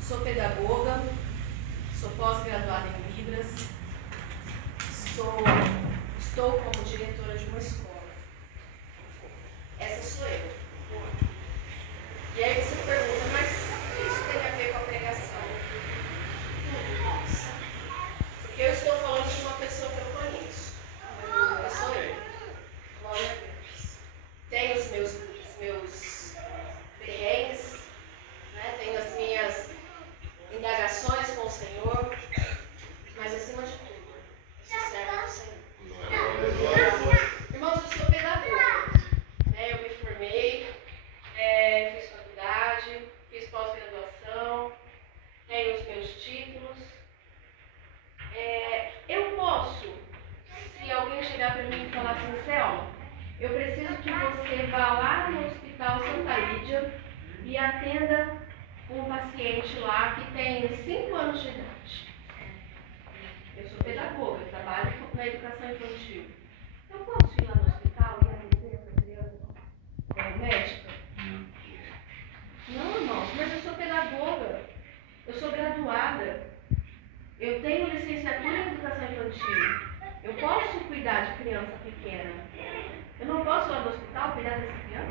Sou pedagoga, sou pós-graduada em Libras, estou como diretora de uma escola. Essa sou eu. E aí você pergunta, mas o que isso tem a ver com a pregação? Nossa, porque eu estou falando de uma pessoa que eu conheço. Eu sou eu. Glória a Deus. Tenho os meus perrengues, né? Tenho as minhas indagações com o Senhor, mas acima de tudo, eu sou serva do Senhor. Irmãos, eu sou pedagoga, né? Eu me formei, fiz faculdade, fiz pós-graduação, tenho os meus títulos. Eu posso, se alguém chegar para mim e falar assim, Céu, eu preciso que você vá lá no Hospital Santa Lídia e atenda um paciente lá que tem 5 anos de idade. Eu sou pedagoga, eu trabalho na educação infantil. Eu posso ir lá no hospital e atender essa criança como médica? Não, irmãos, mas eu sou pedagoga, eu sou graduada, eu tenho licenciatura em educação infantil, eu posso cuidar de criança pequena. Eu não posso ir lá no hospital cuidar dessa criança?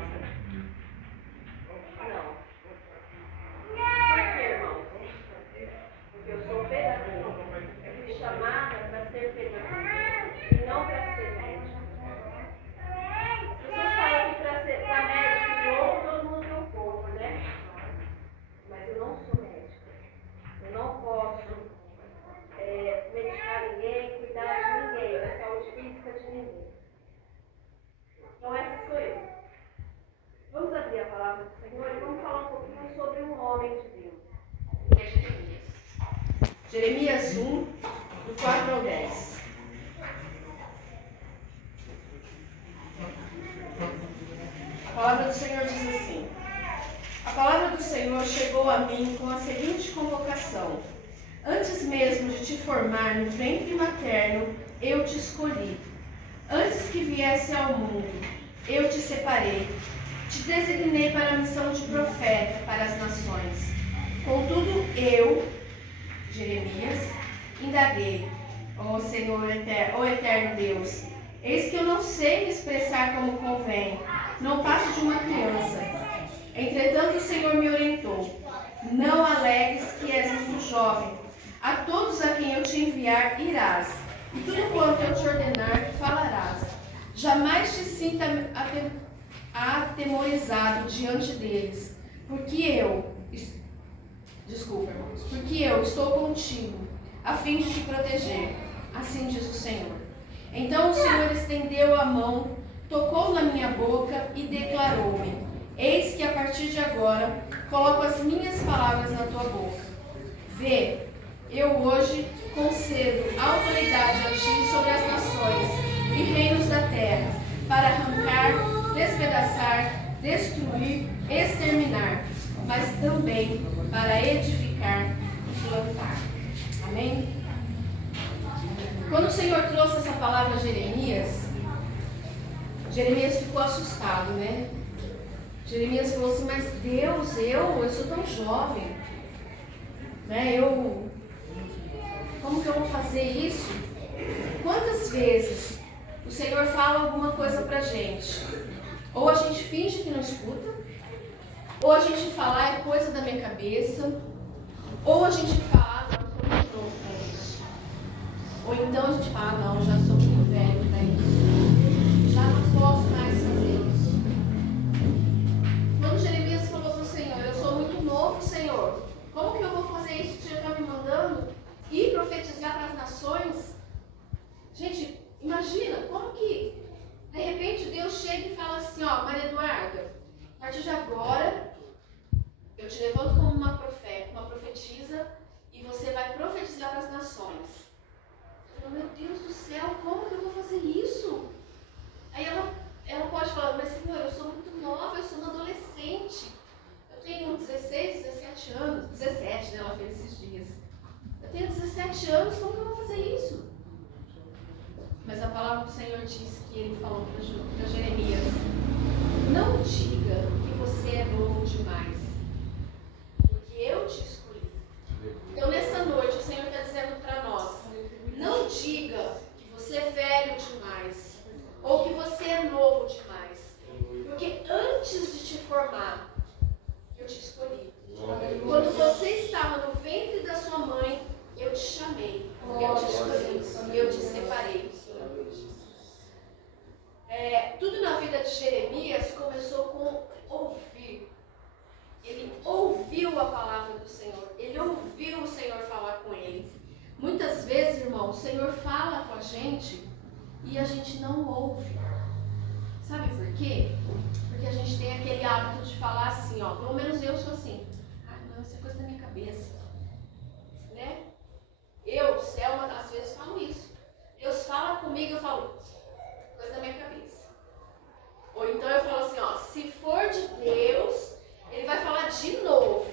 Não. Por quê, irmãos? Porque eu sou pedagoga. Eu fui chamada para ser pedagoga e não para ser médica. As pessoas falam que para médico e louco todo mundo tem um pouco, né? Mas eu não sou médica. Eu não posso medicar ninguém, cuidar de ninguém, da saúde física de ninguém. Então essa sou eu. Vamos abrir a palavra do Senhor e vamos falar um pouquinho sobre um homem de Deus, que é Jeremias. Jeremias 1, do 4 ao 10. A palavra do Senhor diz assim: a palavra do Senhor chegou a mim com a seguinte convocação: antes mesmo de te formar no ventre materno, eu te escolhi. Antes que viesse ao mundo, eu te separei. Te designei para a missão de profeta para as nações. Contudo, eu, Jeremias, indaguei, ó Senhor, ó eterno Deus, eis que eu não sei me expressar como convém, não passo de uma criança. Entretanto, o Senhor me orientou: não alegues que és muito jovem. A todos a quem eu te enviar, irás, e tudo quanto eu te ordenar, falarás. Jamais te sinta atemorizado diante deles, porque eu estou contigo, a fim de te proteger, assim diz o Senhor. Então o Senhor estendeu a mão, tocou na minha boca e declarou-me: eis que a partir de agora coloco as minhas palavras na tua boca. Vê, eu hoje concedo autoridade a ti sobre as nações e reinos da terra, para arrancar, despedaçar, destruir, exterminar, mas também para edificar e plantar. Amém? Quando o Senhor trouxe essa palavra a Jeremias ficou assustado, né? Jeremias falou assim: mas Deus, eu sou tão jovem, né? Como que eu vou fazer isso? Quantas vezes o Senhor fala alguma coisa pra gente? Ou a gente finge que não escuta, ou a gente fala, é coisa da minha cabeça, ou a gente fala, não, sou muito novo para isso. Ou então a gente fala, não, já sou muito velho para isso, já não posso mais fazer isso. Quando Jeremias falou para o Senhor: eu sou muito novo, Senhor, como que eu vou fazer isso? O Senhor está me mandando ir profetizar para as nações? Gente, imagina como que de repente Deus chega e fala assim: ó, Maria Eduarda, a partir de agora eu te levanto como uma profeta, uma profetisa, e você vai profetizar para as nações. Eu falo: meu Deus do céu, como que eu vou fazer isso? Aí ela pode falar: mas Senhor, eu sou muito nova, eu sou uma adolescente, eu tenho 16, 17 anos, 17, né, ela fez esses dias. Eu tenho 17 anos, como que eu vou fazer isso? Mas a palavra do Senhor diz que ele falou para Jeremias: não diga que você é novo demais. ouviu a palavra do Senhor. Ele ouviu o Senhor falar com ele. Muitas vezes, irmão, o Senhor fala com a gente e a gente não ouve. Sabe por quê? Porque a gente tem aquele hábito de falar assim, ó. Pelo menos eu sou assim. Ah, não, isso é coisa da minha cabeça. Né? Eu, Selma, às vezes falo isso. Deus fala comigo, eu falo, coisa da minha cabeça. Ou então eu falo assim, ó, se for de Deus, Ele vai falar de novo.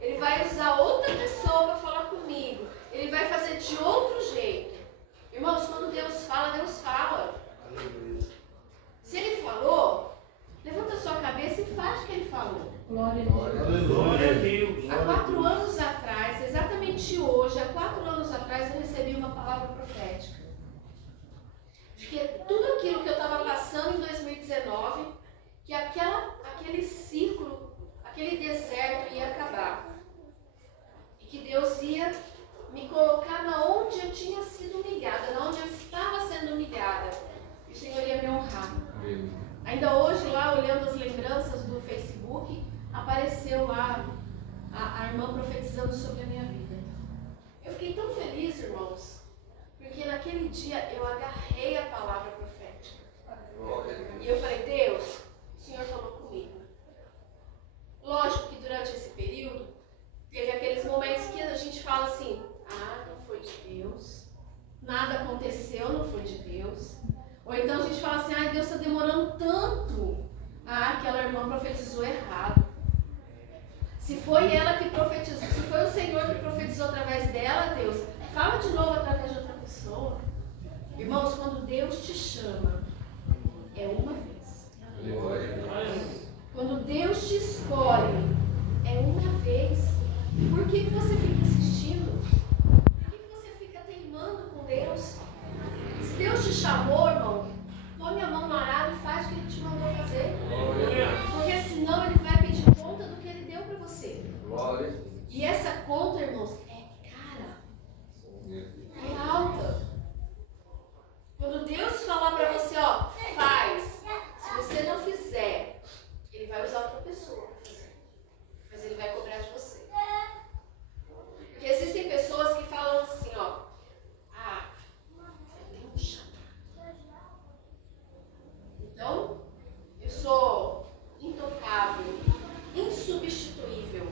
Ele vai usar outra pessoa para falar comigo. Ele vai fazer de outro jeito. Irmãos, quando Deus fala, Deus fala. Se Ele falou, levanta a sua cabeça e faz o que Ele falou. Glória a Deus. Há 4 anos atrás, exatamente hoje, há 4 anos atrás, eu recebi uma palavra profética. De que tudo aquilo que eu estava passando em 2019, que aquele ciclo, aquele deserto ia acabar. E que Deus ia me colocar na onde eu tinha sido humilhada, na onde eu estava sendo humilhada. E o Senhor ia me honrar. Ainda hoje, lá, olhando as lembranças do Facebook, apareceu lá a irmã profetizando sobre a minha vida. Eu fiquei tão feliz, irmãos, porque naquele dia eu agarrei a palavra profética. E eu falei, Deus, o Senhor falou comigo. Lógico que durante esse período, teve aqueles momentos que a gente fala assim, ah, não foi de Deus, nada aconteceu, não foi de Deus. Ou então a gente fala assim, ai, Deus está demorando tanto. Ah, aquela irmã profetizou errado. Se foi ela que profetizou, se foi o Senhor que profetizou através dela, Deus, fala de novo através de outra pessoa. Irmãos, quando Deus te chama, é uma vez. Quando Deus te escolhe, é uma vez. Por que você fica insistindo? Por que você fica teimando com Deus? Se Deus te chamou, irmão, põe a mão no arado e faz o que Ele te mandou fazer. Porque senão Ele vai pedir conta do que Ele deu para você. E essa conta, irmãos, é cara. É alta. Quando Deus falar para você, ó, faz. Se você não fizer, Ele vai usar outra pessoa para fazer. Mas Ele vai cobrar de você. Porque existem pessoas que falam assim, ó, ah, eu tenho um chamado. Então, eu sou intocável, insubstituível.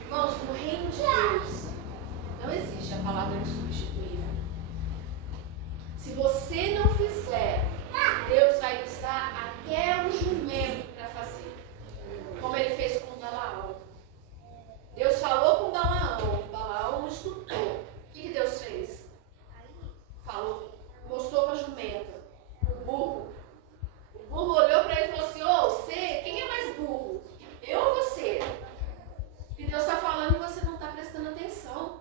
Irmãos, no reino de Deus, não existe a palavra insubstituível. Se você não fizer, Deus vai usar até o jumento para fazer. Como Ele fez com Balaão. Deus falou com Balaão, Balaão não escutou. O que Deus fez? Falou, mostrou para a jumenta, o burro. O burro olhou para ele e falou assim, ô, você, quem é mais burro? Eu ou você? E Deus está falando e você não está prestando atenção.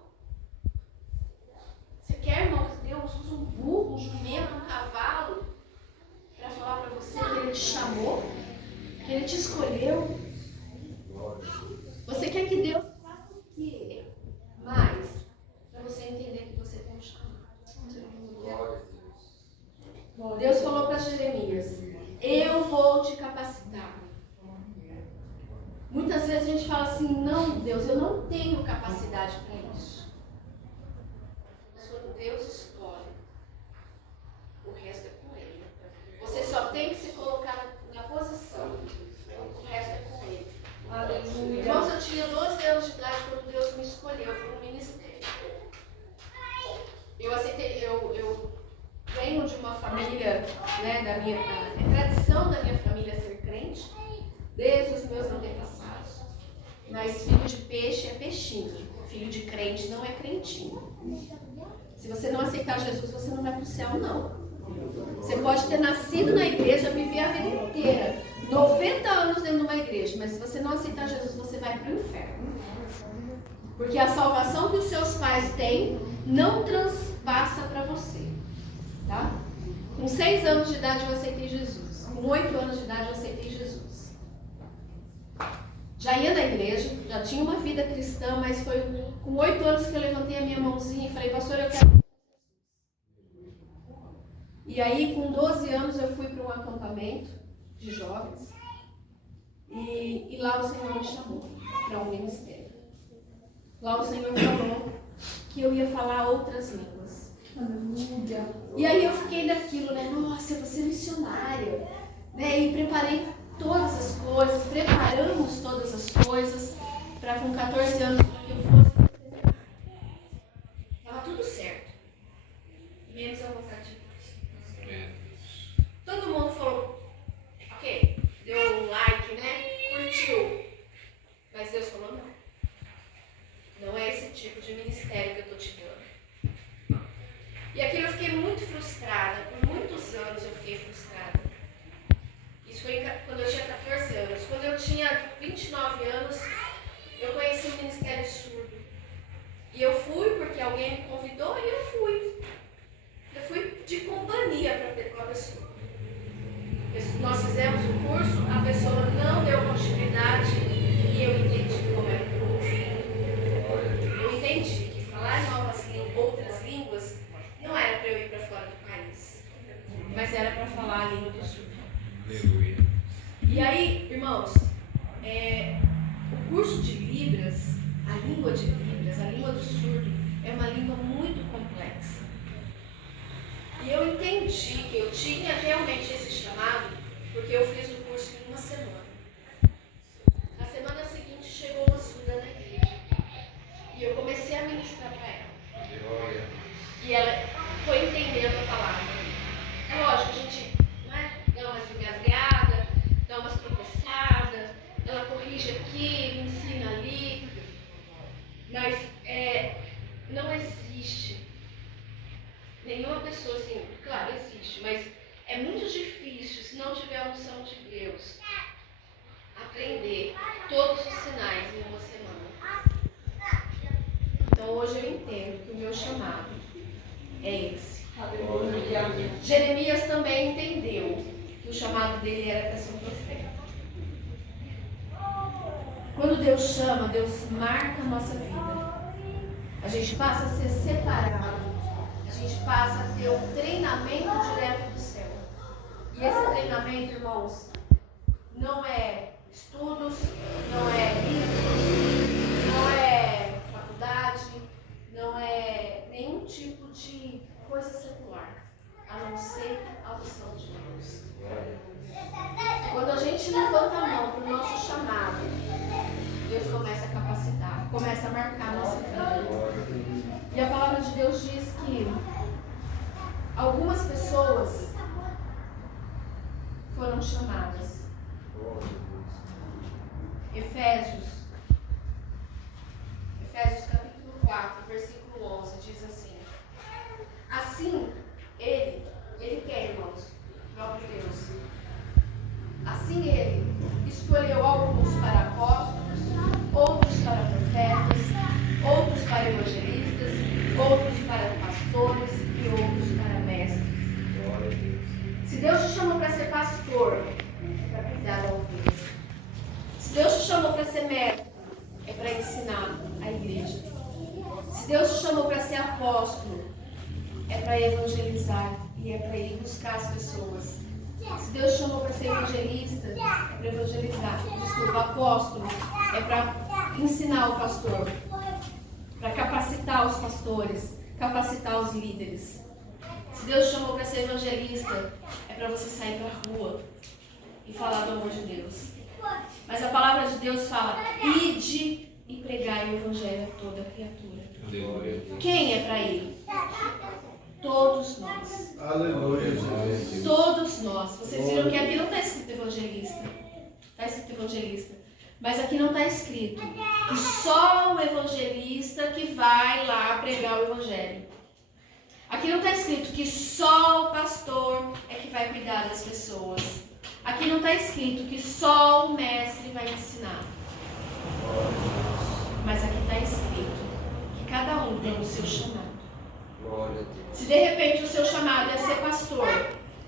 Você quer, irmão, que Deus use um burro, um jumento, um cavalo para falar para você que Ele te chamou, que Ele te escolheu? Você quer que Deus faça o quê? Mais, para você entender que você tem um chamado. Deus falou para Jeremias, eu vou te capacitar. Muitas vezes a gente fala assim, não, Deus, eu não tenho capacidade para isso. Mas quando Deus escolhe, o resto é com Ele. Você só tem que se colocar na posição. O resto é com Ele. Aleluia. Irmãos, eu tinha 12 anos de idade quando Deus me escolheu para o ministério. Eu aceitei, eu venho de uma família, né, é tradição da minha família ser crente, desde os meus antepassados. Mas filho de peixe é peixinho, filho de crente não é crentinho. Se você não aceitar Jesus, você não vai para o céu, não. Você pode ter nascido na igreja, viver a vida inteira, 90 anos dentro de uma igreja, mas se você não aceitar Jesus, você vai para o inferno. Porque a salvação que os seus pais têm não transpassa para você. Tá? Com 6 anos de idade eu aceitei Jesus. Com 8 anos de idade eu aceitei Jesus. Já ia na igreja, já tinha uma vida cristã, mas foi com 8 anos que eu levantei a minha mãozinha e falei, pastor, eu quero. E aí, com 12 anos, eu fui para um acampamento de jovens. E lá o Senhor me chamou para um ministério. Lá o Senhor falou que eu ia falar outras línguas. Aleluia. E aí eu fiquei daquilo, né? Nossa, eu vou ser missionária. Né? E preparei todas as coisas, preparamos todas as coisas para com 14 anos que eu fosse. Estava tudo certo. Menos a vontade de Deus. Todo mundo falou, ok, deu um like, né? Curtiu. Mas Deus falou, não. Não é esse tipo de ministério que eu estou te dando. E aquilo eu fiquei muito frustrada. Por muitos anos eu fiquei frustrada. Isso foi quando eu tinha 14 anos. Quando eu tinha 29 anos, eu conheci o ministério surdo. E eu fui porque alguém me convidou e eu fui. Eu fui de companhia para a pessoa. Nós fizemos o curso, a pessoa não deu continuidade e eu entendi como era o curso. Eu entendi que falar outras línguas não era para eu ir para fora do país, mas era para falar a língua do surdo. E aí, irmãos, o curso de Libras, a língua de Libras, a língua do surdo, é uma língua muito complexa. E eu entendi que eu tinha realmente esse chamado, porque eu fiz o curso em uma semana. Na semana seguinte chegou uma surda na igreja. E eu comecei a ministrar para ela. E ela foi entendendo a palavra. É lógico, a gente dá umas engasgadas, dá umas tropeçadas, ela corrige aqui, me ensina ali. Mas não existe nenhuma pessoa assim, claro, existe, mas é muito difícil, se não tiver a unção de Deus, aprender todos os sinais em uma semana. Então hoje eu entendo que o meu chamado é esse. Jeremias também entendeu que o chamado dele era para ser um profeta. Quando Deus chama, Deus marca a nossa vida. A gente passa a ser separado. A gente passa a ter um treinamento direto do céu. E esse treinamento, irmãos, não é estudos, não é livros, não é faculdade, não é nenhum tipo de coisa secular, a não ser a unção de Deus. Quando a gente levanta a mão para o nosso chamado, Deus começa a capacitar, começa a marcar a nossa vida. E a palavra de Deus diz que algumas pessoas foram chamadas. Efésios capítulo 4, versículo 11, diz assim: assim, ele quer, irmãos, próprio Deus. Assim ele escolheu alguns para apóstolos, outros para profetas, outros para evangelistas, outros para pastores e outros para mestres. Se Deus te chamou para ser pastor, é para cuidar da ovelha. Se Deus te chamou para ser médico, é para ensinar a igreja. Se Deus te chamou para ser apóstolo, é para evangelizar e é para ir buscar as pessoas. Se Deus te chamou para ser evangelista, é para evangelizar. Desculpa, apóstolo, é para ensinar o pastor, para capacitar os pastores, capacitar os líderes. Se Deus te chamou para ser evangelista, é para você sair para a rua e falar do amor de Deus. Mas a palavra de Deus fala: ide e pregai o evangelho a toda criatura. Quem é para ir? Todos nós. Aleluia. Todos nós. Vocês viram que aqui não está escrito evangelista. Está escrito evangelista. Mas aqui não está escrito que só o evangelista que vai lá pregar o evangelho. Aqui não está escrito que só o pastor é que vai cuidar das pessoas. Aqui não está escrito que só o mestre vai ensinar. Mas aqui está escrito que cada um tem o seu chamado. Se de repente o seu chamado é ser pastor,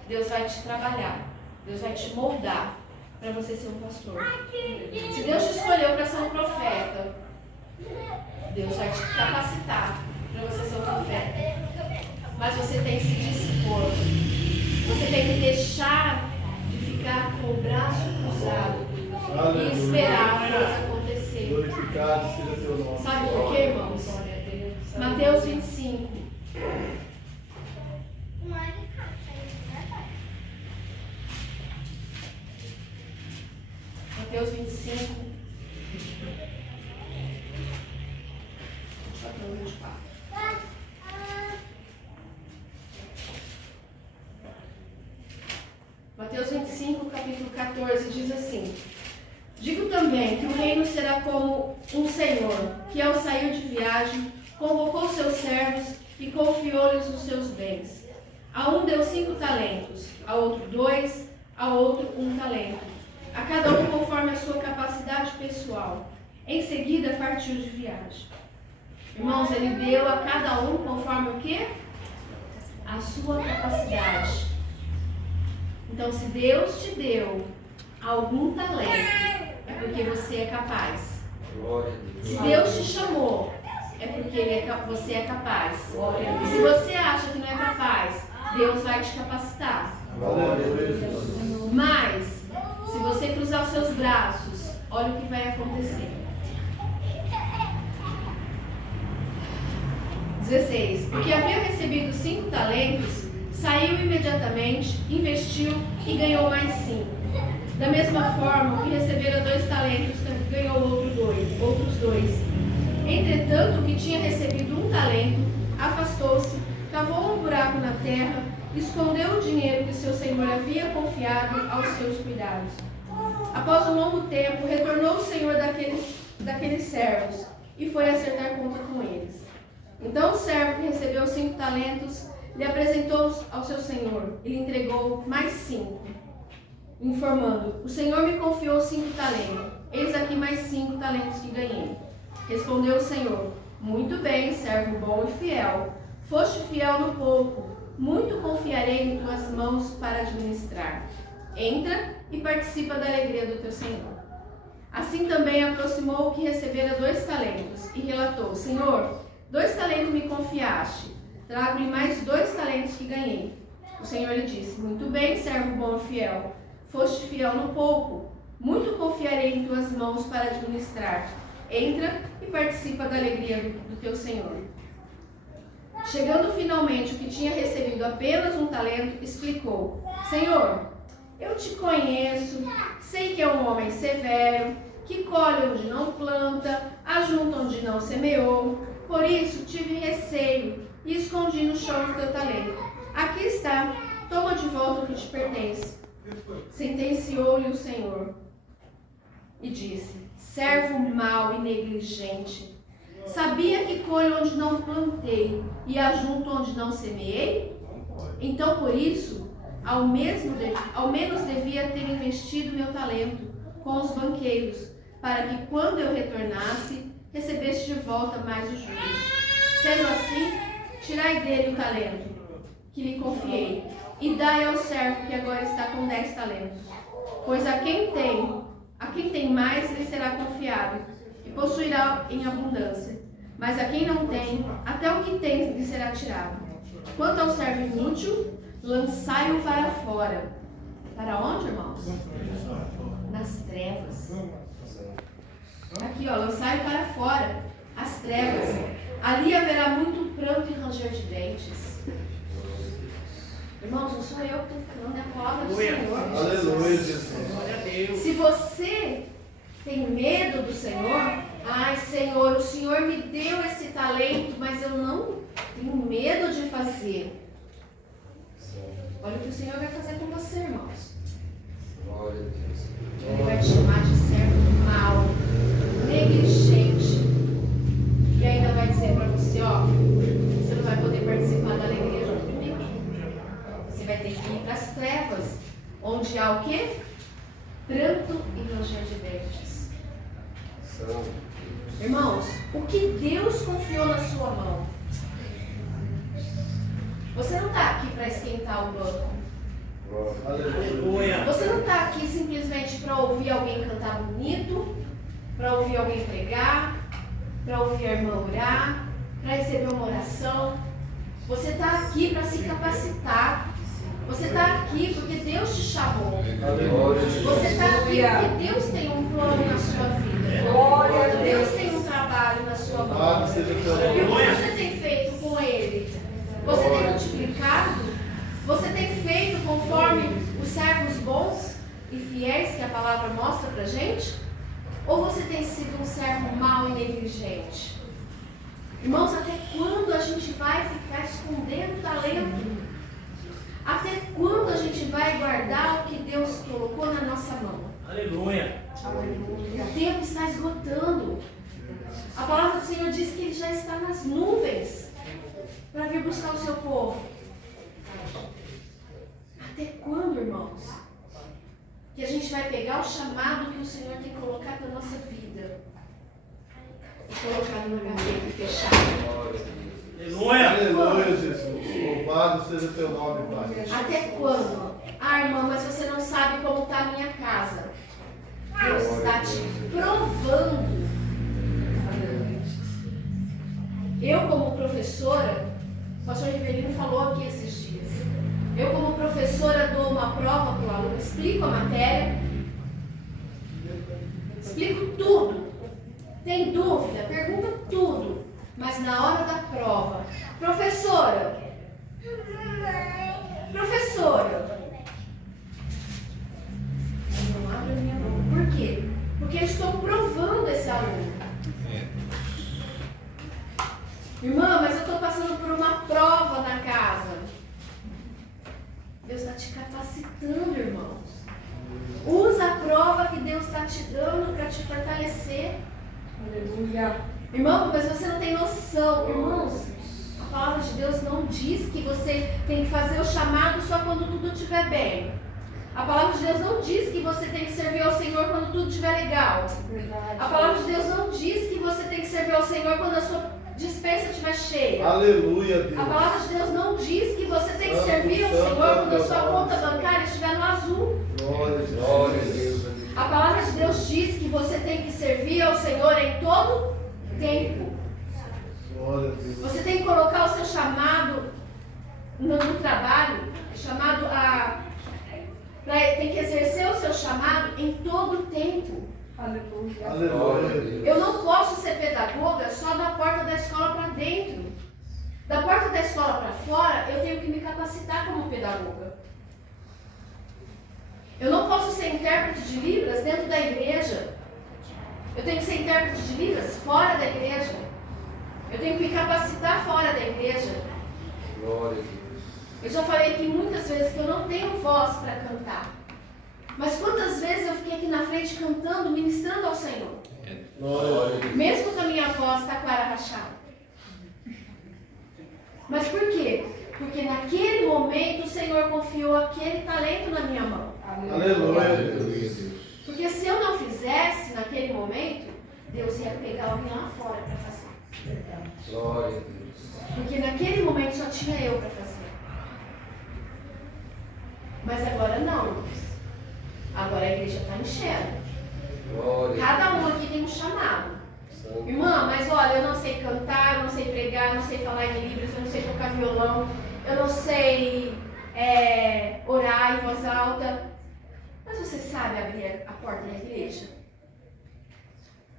Deus vai te trabalhar, Deus vai te moldar para você ser um pastor. Se Deus te escolheu para ser um profeta, Deus vai te capacitar para você ser um profeta. Mas você tem que se dispor. Você tem que deixar de ficar com o braço cruzado e esperar a coisa acontecer. Glorificado seja teu nome. Sabe por quê, irmãos? Mateus 25. Mateus 25. Mateus 24. Mateus 25, capítulo 14, diz assim: Digo também que o reino será como um senhor, que ao sair de viagem, convocou seus servos e confiou-lhes os seus bens. A um deu 5 talentos, a outro 2, a outro 1 talento, a cada um conforme a sua capacidade pessoal. Em seguida partiu de viagem. Irmãos, ele deu a cada um conforme o quê? A sua capacidade. Então, se Deus te deu algum talento, é porque você é capaz. Se Deus te chamou, é porque você é capaz. E se você acha que não é capaz, Deus vai te capacitar. Mas, se você cruzar os seus braços, olha o que vai acontecer. 16. Porque havia recebido 5 talentos, saiu imediatamente, investiu e ganhou mais 5. Da mesma forma, o que recebera 2 talentos, ganhou outros 2. Entretanto, o que tinha recebido 1 talento, afastou-se, cavou um buraco na terra, escondeu o dinheiro que seu senhor havia confiado aos seus cuidados. Após um longo tempo, retornou o senhor daqueles servos e foi acertar conta com eles. Então o servo que recebeu 5 talentos lhe apresentou ao seu senhor e lhe entregou mais 5, informando: O senhor me confiou 5 talentos, eis aqui mais 5 talentos que ganhei. Respondeu o senhor: Muito bem, servo bom e fiel. Foste fiel no pouco, muito confiarei em tuas mãos para administrar. Entra e participa da alegria do teu senhor. Assim também aproximou o que recebera 2 talentos e relatou: Senhor, 2 talentos me confiaste, trago-lhe mais 2 talentos que ganhei. O senhor lhe disse: Muito bem, servo bom e fiel. Foste fiel no pouco, muito confiarei em tuas mãos para administrar. Entra e participa da alegria do teu senhor. Chegando finalmente o que tinha recebido apenas 1 talento, explicou: Senhor, eu te conheço, sei que é um homem severo, que colhe onde não planta, ajunta onde não semeou. Por isso tive receio e escondi no chão o teu talento. Aqui está, toma de volta o que te pertence. Sentenciou-lhe o Senhor e disse: Servo mau e negligente, sabia que colho onde não plantei e ajunto onde não semeei? Então, por isso, ao menos devia ter investido meu talento com os banqueiros, para que quando eu retornasse, recebesse de volta mais os juros. Sendo assim, tirai dele o talento que lhe confiei e dai ao servo que agora está com 10 talentos. Pois a quem tem mais lhe será confiado e possuirá em abundância. Mas a quem não tem, até o que tem lhe será tirado. Quanto ao servo inútil, lançai-o para fora. Para onde, irmãos? Nas trevas. Aqui, ó, lançai para fora, as trevas. Ali haverá muito pranto e ranger de dentes. Irmãos, não sou eu que estou falando, é a palavra do Senhor. Aleluia, Jesus. Glória a Deus. Se você tem medo do Senhor, ai Senhor, o Senhor me deu esse talento, mas eu não tenho medo de fazer. Olha o que o Senhor vai fazer com você, irmãos. Glória a Deus. Ele vai te chamar de servo mau, negligente. E ainda vai dizer para você, ó, você não vai poder participar da alegria junto comigo. Você vai ter que ir para as trevas, onde há o quê? Pranto e ranger de dentes. Irmãos, o que Deus confiou na sua mão? Você não está aqui para esquentar o banco. Aleluia. Você não está aqui simplesmente para ouvir alguém cantar bonito, para ouvir alguém pregar, para ouvir a irmã orar, para receber uma oração. Você está aqui para se capacitar. Você está aqui porque Deus te chamou. Glória a Deus. Você está aqui porque Deus tem um plano na sua vida. Deus tem um trabalho na sua mão. Louvado seja teu E o nome. que você tem feito com ele? Você tem multiplicado? Você tem feito conforme os servos bons e fiéis que a palavra mostra pra gente? Ou você tem sido um servo mau e negligente? Irmãos, até quando a gente vai ficar escondendo o talento? Até quando a gente vai guardar o que Deus colocou na nossa mão? Aleluia. O tempo está esgotando. A palavra do Senhor diz que Ele já está nas nuvens para vir buscar o seu povo. Até quando, irmãos? Que a gente vai pegar o chamado que o Senhor tem colocado na nossa vida e colocar numa gaveta e fechar. Glória a Deus. Aleluia. Aleluia, Jesus. Louvado seja teu nome, Pai. Até quando? Ah, irmã, mas você não sabe como está a minha casa. Deus está te provando. Eu, como professora, o pastor Rivelino falou aqui esses dias. Eu, como professora, dou uma prova para o aluno, explico a matéria, explico tudo. Tem dúvida? Pergunta tudo. Mas na hora da prova, professora, eu não abro a minha boca. Por quê? Porque eu estou provando esse aluno. Irmã, mas eu estou passando por uma prova na casa. Deus está te capacitando, irmãos. Usa a prova que Deus está te dando para te fortalecer. Aleluia. Irmão, mas você não tem noção. Irmãos, a palavra de Deus não diz que você tem que fazer o chamado só quando tudo estiver bem. A palavra de Deus não diz que você tem que servir ao Senhor quando tudo estiver legal. A palavra de Deus não diz que você tem que servir ao Senhor quando a sua dispensa estiver cheia. Aleluia, Deus. A palavra de Deus não diz que você tem que servir ao Senhor quando a sua conta bancária estiver no azul. Glória a Deus. Glória a Deus. A palavra de Deus diz que você tem que servir ao Senhor em todo tempo. Glória a Deus. Você tem que colocar o seu chamado no trabalho, chamado tem que exercer o seu chamado em todo tempo. Aleluia. Eu não posso ser pedagoga só da porta da escola para dentro. Da porta da escola para fora, eu tenho que me capacitar como pedagoga. Eu não posso ser intérprete de Libras dentro da igreja. Eu tenho que ser intérprete de Libras fora da igreja. Eu tenho que me capacitar fora da igreja. Glória a Deus. Eu já falei aqui muitas vezes que eu não tenho voz para cantar. Mas quantas vezes eu fiquei aqui na frente cantando, ministrando ao Senhor? Glória a Deus. Mesmo com a minha voz taquara rachada. Mas por quê? Porque naquele momento o Senhor confiou aquele talento na minha mão. Aleluia, Deus. Porque se eu não fizesse naquele momento, Deus ia pegar alguém lá fora para fazer. Glória a Deus. Porque naquele momento só tinha eu para fazer. Mas agora não. Agora a igreja está enchendo. Glória a Cada um aqui tem um chamado. Deus. Irmã, mas olha, eu não sei cantar, eu não sei pregar, eu não sei falar em Libras, eu não sei tocar violão, eu não sei orar em voz alta. Mas você sabe abrir a porta da igreja?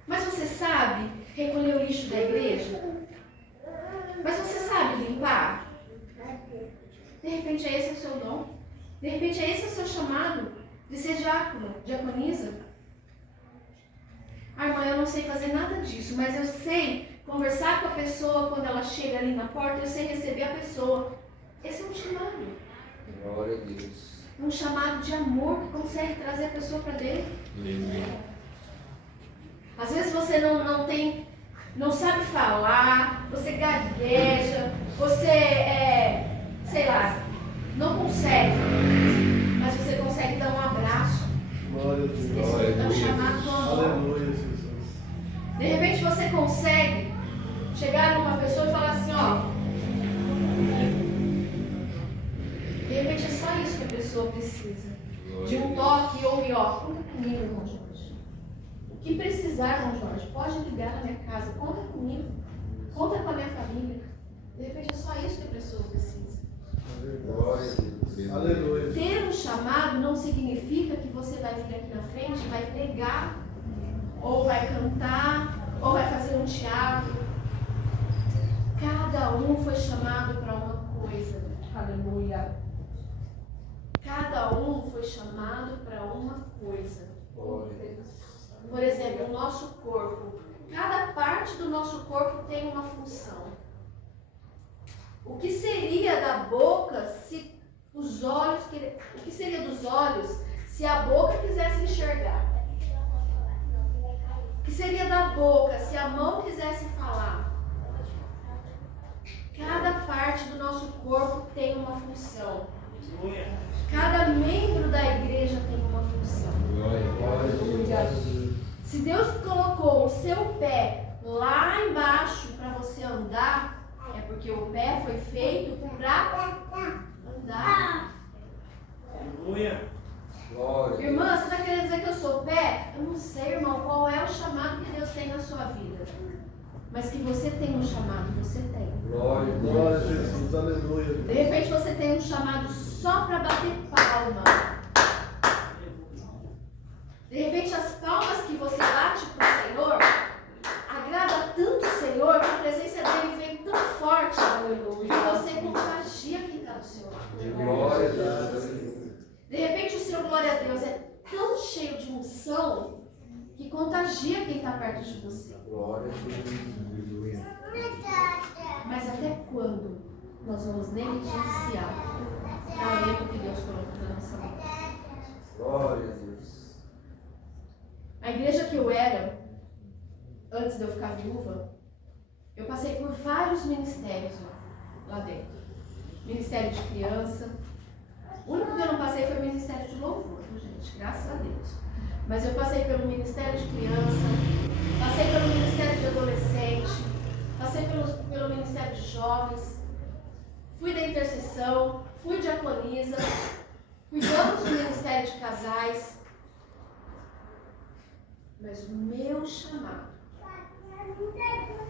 Mas você sabe recolher o lixo da igreja? Mas você sabe limpar? De repente esse é o seu dom. De repente esse é o seu chamado de ser diácono, diaconisa. Ah, irmã, eu não sei fazer nada disso, mas eu sei conversar com a pessoa quando ela chega ali na porta, eu sei receber a pessoa. Esse é um chamado. Glória a Deus. Um chamado de amor que consegue trazer a pessoa para dentro. Às vezes você não sabe falar, você gagueja, você sei lá, não consegue, mas você consegue dar um abraço. Glória a Deus. Esse é um chamado do amor. Aleluia, Jesus. De repente você consegue chegar numa pessoa e falar assim, ó. De repente é só isso que a pessoa precisa. De um toque ou ó, conta comigo, irmão Jorge. O que precisar, irmão Jorge, pode ligar na minha casa, conta comigo, conta com a minha família. De repente é só isso que a pessoa precisa. Glória a Deus. Aleluia. Ter um chamado não significa que você vai vir aqui na frente e vai pregar, ou vai cantar, ou vai fazer um teatro. Cada um foi chamado para uma coisa. Aleluia. Cada um foi chamado para uma coisa. Por exemplo, o nosso corpo. Cada parte do nosso corpo tem uma função. O que seria da boca se os olhos... O que seria dos olhos se a boca quisesse enxergar? O que seria da boca se a mão quisesse falar? Cada parte do nosso corpo tem uma função. Cada membro da igreja tem uma função. Se Deus colocou o seu pé lá embaixo para você andar, é porque o pé foi feito para andar. Irmã, você está querendo dizer que eu sou pé? Eu não sei, irmão, qual é o chamado que Deus tem na sua vida. Mas que você tem um chamado, você tem. Glória a Jesus, aleluia. De repente você tem um chamado só para bater palma. De repente as palmas que você bate para o Senhor agrada tanto o Senhor que a presença dele vem tão forte que você contagia quem está do seu lado. De repente o seu glória a Deus é tão cheio de unção que contagia quem está perto de você. Mas até quando nós vamos negligenciar o talento que Deus colocou na nossa vida? Glória a Deus. A igreja que eu era, antes de eu ficar viúva, eu passei por vários ministérios lá dentro. Ministério de criança. O único que eu não passei foi o ministério de louvor, gente, graças a Deus. Mas eu passei pelo ministério de criança, passei pelo ministério de adolescente, passei pelo ministério de jovens, fui da intercessão, fui diaconisa, cuidamos do ministério de casais. Mas o meu chamado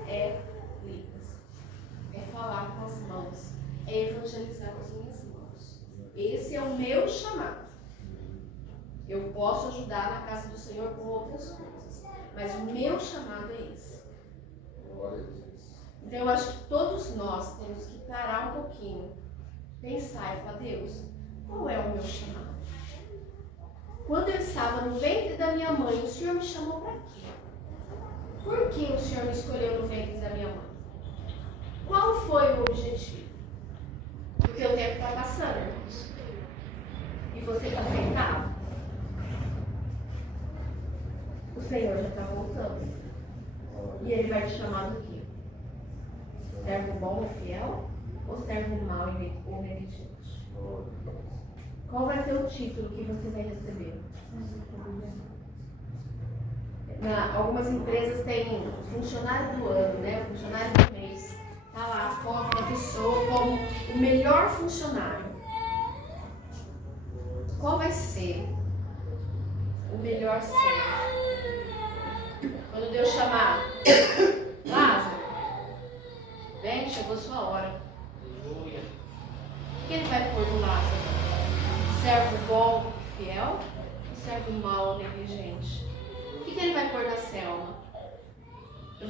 é Lucas, é falar com as mãos, é evangelizar com as minhas mãos. Esse é o meu chamado. Eu posso ajudar na casa do Senhor com outras coisas, mas o meu chamado é esse. Então eu acho que todos nós temos que parar um pouquinho, pensar e falar: Deus, qual é o meu chamado? Quando eu estava no ventre da minha mãe, o Senhor me chamou para quê? Por que o Senhor me escolheu no ventre da minha mãe? Qual foi o objetivo? Porque o tempo está passando, irmãos. E você está sentado. O Senhor já está voltando. E Ele vai te chamar do quê? Servo bom e fiel? Ou servo mau ou negligente? Qual vai ser o título que você vai receber? Algumas empresas têm funcionário do ano, né? Funcionário do mês. Está lá a foto da pessoa como o melhor funcionário. Qual vai ser o melhor servo? Quando Deus chamar Lázaro, vem, chegou sua hora. O que Ele vai pôr no Lázaro? Servo bom e fiel ou servo mau ou negligente? O que Ele vai pôr na Selma? Eu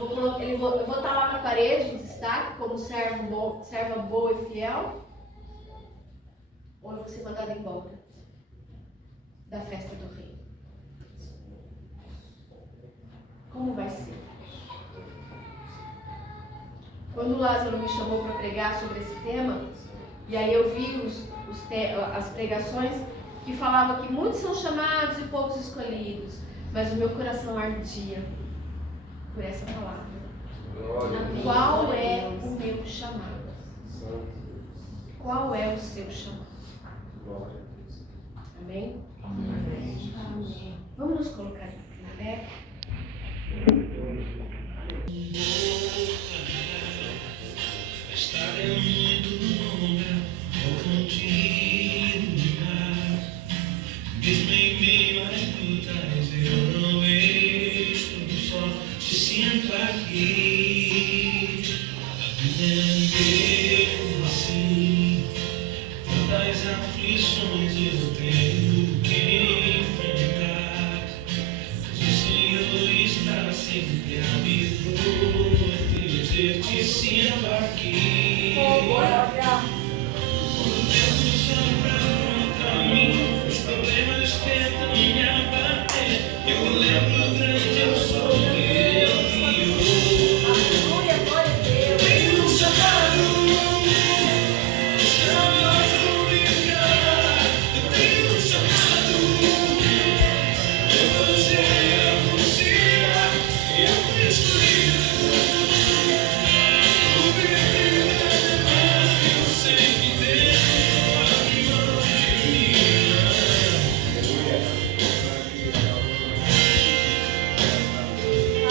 vou estar lá na parede em destaque como serva boa e fiel? Ou eu vou ser mandada embora da festa do rei? Como vai ser? Quando Lázaro me chamou para pregar sobre esse tema, e aí eu vi as pregações que falavam que muitos são chamados e poucos escolhidos, mas o meu coração ardia por essa palavra. Qual é o meu chamado? Qual é o seu chamado? Amém? Amém. Amém. Vamos nos colocar aqui na pé. Estar é muito longa, vou continuar. Mesmo em meio às lutas, eu não estou só, te sinto aqui. A vida é mesmo assim, tantas aflições.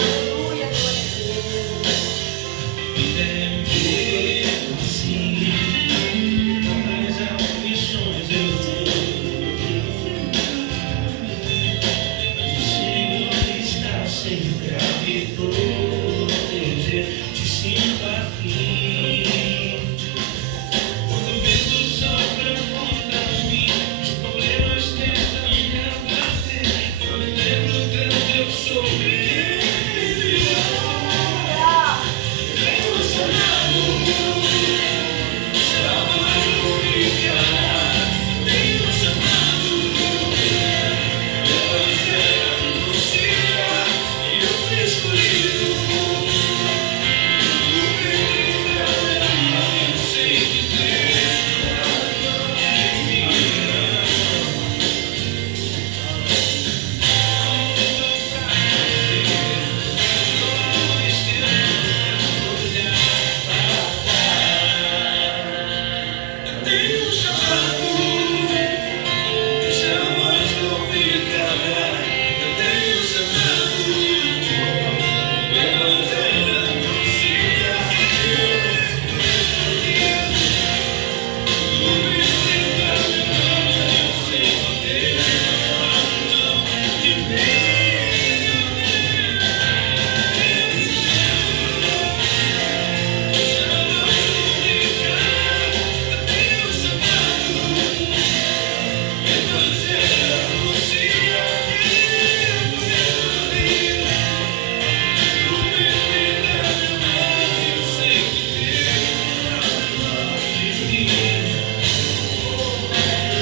Aleluia, glória a Deus. Sempre a me proteger, te sinto aqui. Quando o vento sopra contra mim, os problemas tentam me abater. Eu me lembro tanto, eu sou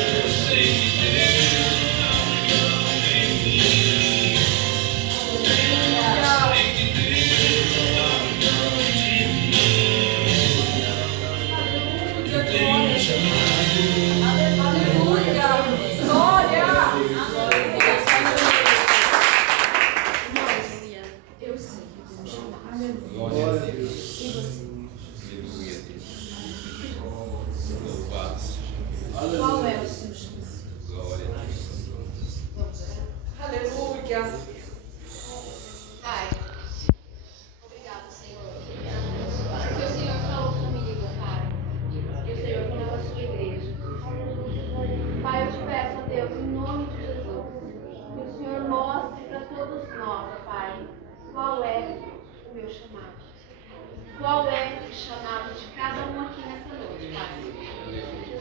Eu sei que Deus me chamou. Glória a Deus. E você? Qual é o seu chamado? Aleluia. Pai, obrigado, Senhor. Porque o Senhor falou comigo, Pai. E o Senhor falou com a sua igreja. Pai, eu te peço, a Deus, em nome de Jesus, que o Senhor mostre para todos nós, Pai, qual é o meu chamado. Qual é o chamado de cada um aqui nessa noite, Pai.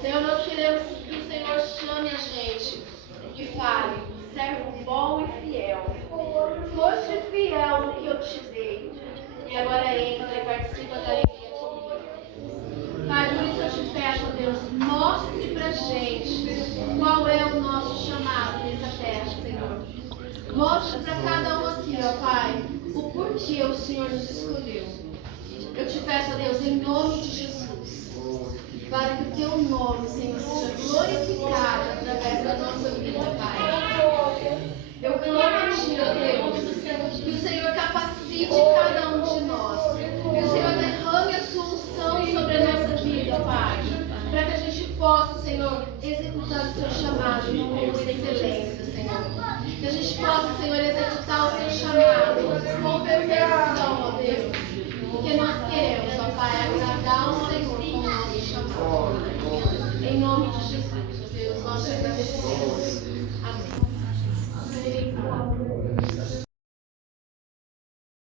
Senhor, nós queremos que o Senhor chame a gente e fale, servo bom e fiel. Foste fiel no que eu te dei. E agora entra e participa da alegria comigo. Pai, por isso eu te peço, Deus, mostre pra gente qual é o nosso chamado nessa terra, Senhor. Mostre para cada um aqui, ó Pai, o porquê o Senhor nos escolheu. Eu te peço, a Deus, em nome de Jesus, para que o teu nome, Senhor, seja glorificado através da nossa vida, Pai. Eu clamo a ti, ó Deus, que o Senhor capacite cada um de nós, que o Senhor derrame a sua unção sobre a nossa vida, Pai, para que a gente possa, Senhor, executar o seu chamado com excelência, Senhor. Que a gente possa, Senhor, executar o seu chamado com perfeição, ó Deus. Porque nós queremos, ó Pai, agradar ao Senhor com o nosso chamado. Em nome de Jesus, ó Deus, nós te agradecemos.